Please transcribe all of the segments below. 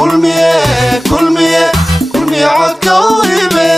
كلمية عاد كوهبة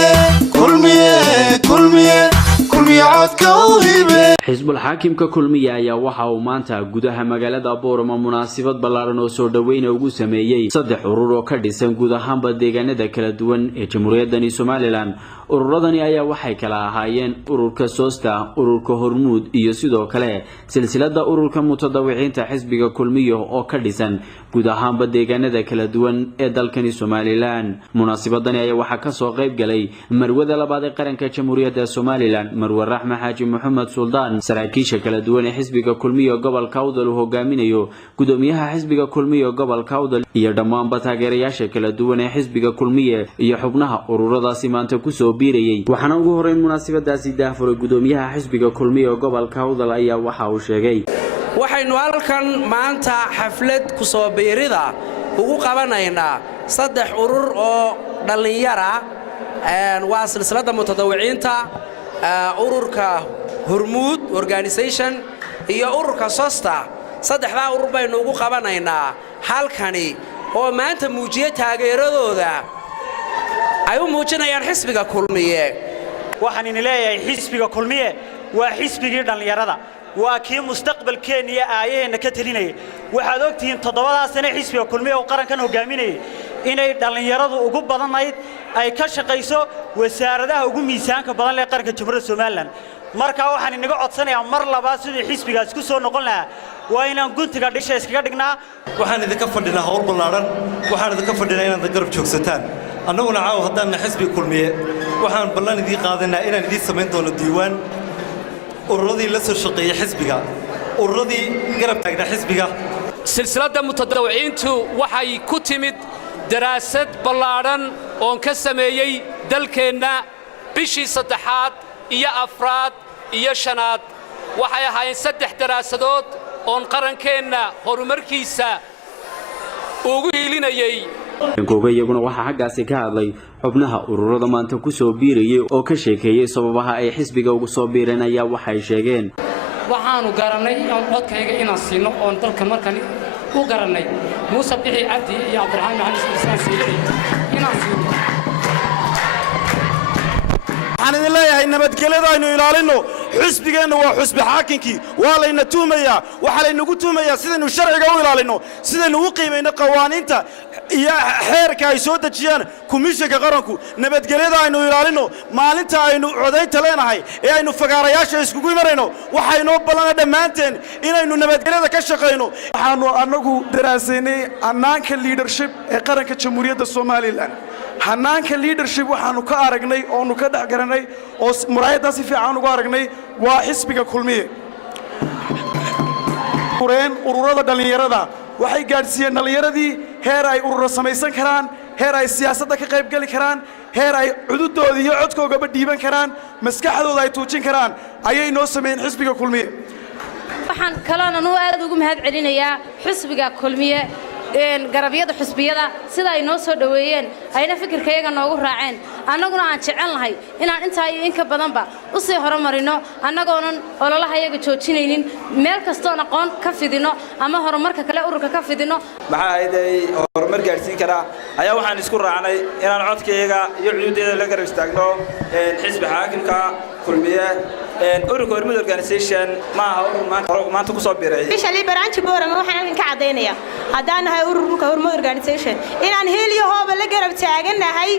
كلمية عاد كوهبة حزب الحاكم ككلمية ayaa waxa uu maanta gudaha magaalada Boorama munaasabad ballaaran oo soo dhaweyn ugu sameeyay saddex urur oo ka dhisan guud ahaanba deegaanada kala duwan ee Jamhuuriyadda Somaliland ururadani ayaa waxay kala ahaayeen ururka Soosta ururka Hormuud iyo sidoo kale silsilada ururka mutadawiciinta xisbiga kulmiyo oo ka dhisan guud ahaanba deegaanada kala duwan ee dalkani Somaliland munaasabadani ayaa waxa ka soo qayb galay marwada labaad ee qaranka Jamhuuriyadda Somaliland Marwe Raxma Xaaji Maxamed Suldaan saraakiisha kala duwan ee xisbiga kulmiyo gobolka Awdal uu hogaaminayo gudoomiyaha xisbiga kulmiyo gobolka Awdal iyo dhammaan taageerayaasha kala duwan ee xisbiga kulmiye iyo xubnaha ururadaasi maanta ku soo biirayay waxaana ugu horeyn munaasabadaasi daahfuray gudoomiyaha xisbiga kulmiyo gobolka Awdal ayaa waxa uu sheegay waxaynu halkan maanta xaflad ku soo biirida ugu qabanaynaa saddex urur oo dhalinyaro waa silsilada mutadawiciinta ururka Hormuud organization iyo ururka Soosta saddexda urur baynu ugu qabanaynaa halkani oo maanta muujiye taageeradooda ay u muujinayaan xisbiga kulmiye waxaan in leeyahay xisbiga kulmiye waa xisbigii dhalinyarada waa kii mustaqbalkeena iyo aayaheena ka talinay waxaad ogtihiin 7 sano xisbiga kulmiye oo qarankan hogaaminayay inay dhalinyaradu ugu badanayd ay ka shaqayso wasaaradaha ugu miisaanka badan ee qaranka Jamhuuriyadda Somaliland marka waxaan inaga codsanayaa mar labaad sidii xisbigaas ku soo noqon lahaa waa inaan guntiga dhisha iskaga dhignaa waxaan idinka fadhinaa hawl ballaaran waxaan idinka fadhinaa inaad garab joogsataan annaguna caaw haddaan xisbi kulmiye waxaan ballan idin qaadanaa inaan idin samayn doono diiwaan ururadii la soo shaqeeyay xisbiga ururadii garab taagna xisbiga silsilada mutadawiciintu waxay ku timid daraasad ballaaran oo ka sameeyay dalkeena bishii 3aad iyo 4aad iyo 5aad waxay ahaayeen saddex daraasadood oo qarankeena horumarkiisa ugu hiilinayay iyaguna waxa xaggaasi ka hadlay xubnaha ururada maanta ku soo biirayay oo ka sheekeeyay sababaha ay xisbiga ugu soo biireen ayaa waxay sheegeen waxaanu garanay codkayga inaan siino oo dalka markan u garanay Muuse Bixi Cabdi iyo Cabdiraxmaan Maxamed Islaan Siilay inaan siino waxaan idin leeyahay nabadgelyada aynu ilaalino xisbigeena waa xisbi xaakinkii waa layna tuumayaa waxa laynagu tuumayaa sidaynu sharciga u ilaalino sidaynu u qiimayno qawaaniinta iyo xeerka ay soo dejiyaan komishanka qaranku nabadgelyada aynu ilaalino maalinta aynu codaynta leenahay ee aynu fagaarayaasha iskugu imarayno waxaynu ballan dhamaanteen inaynu nabadgelyada ka shaqeyno waxaanu anagu daraasaynay hannaanka leadership ee qaranka Jamhuuriyadda Somaliland hannaanka leadership waxaanu ka aragnay oo nu ka dhaxgaranay oo muraayadaas si fiican ugu aragnay waa xisbiga kulmiye ururada dhalinyarada waxay gaarsiiyeen dhalinyaradii heer ay urur samaysan karaan heer ay siyaasadda ka qayb gali karaan heer ay cududooda iyo codkoogaba dhiiban karaan maskaxdooda ay tuujin karaan ayay noo sameeyeen xisbiga kulmiye waxaan kaloon anu aad ugu mahad celinayaa xisbiga kulmiye garabyada xisbiyada sida ay noo soo dhaweeyeen ayna fikirkayaga noogu raaceen annaguna aan jecelnahay inaan inta iyo in ka badanba u sii horumarino annagoonan ololahayaga joojinaynin meel kasta oo aqoon ka fidino ama horumarka kale ururka ka fidino maxaa ay horumar gaarsiin kara ayaa waxaan isku raacnay inaan codkayaga iyo cududeeda la garab istaagno xisbi xaakimka kulmiye ururka Hormuud organization ma aha maanta ku soo biiray bishali branch Boorama waxaan idin ka cadeynaya hadaan nahay ururka Hormuud organization inaan heliyo hooba la garab taaganahay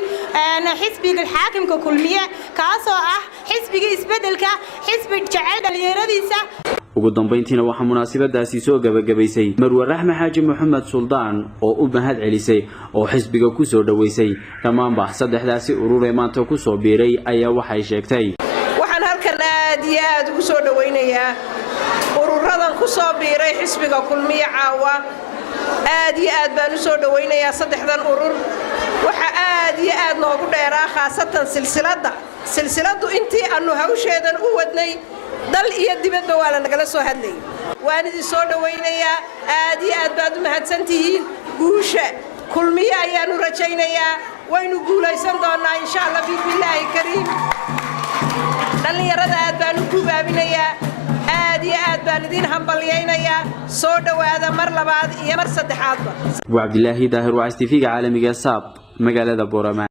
xisbiga xaakimka kulmiye kaasoo ah xisbiga isbedelka xisbi jacayl dhalinyaradiisa ugu dambeyntiina waxa munaasabadaasi soo gabagabaysay Marwe Raxma Xaaji Maxamed Suldaan oo u mahad celisay oo xisbiga ku soo dhaweysay dhammaanba saddexdaasi urur ee maanta ku soo biiray ayaa waxay sheegtay waxaan halkan aad iyo aad ugu soo dhaweynayaa ururadan ku soo biiray xisbiga kulmiye caawa aad iyo aad baan u soo dhaweynayaa saddexdan urur waxa aad iyo aad noogu dheeraa khaasatan silsiladu intii aanu hawsheedan u wadnay dal iyo dibadba waa la nagala soo hadlay waan idin soo dhaweynayaa aad iyo aad baad u mahadsantihiin guusha kulmiye ayaanu rajaynayaa waynu guulaysan doonaa insha Allah biillaahi kariim dhalinyarada aad baan u gubaabinayaa aad iyo aad baan idin hambalyaynayaa soo dhowaada mar labaad iyo mar saddexaadba وعبد الله داهر وعس TV عالمي صاب مقالة بورما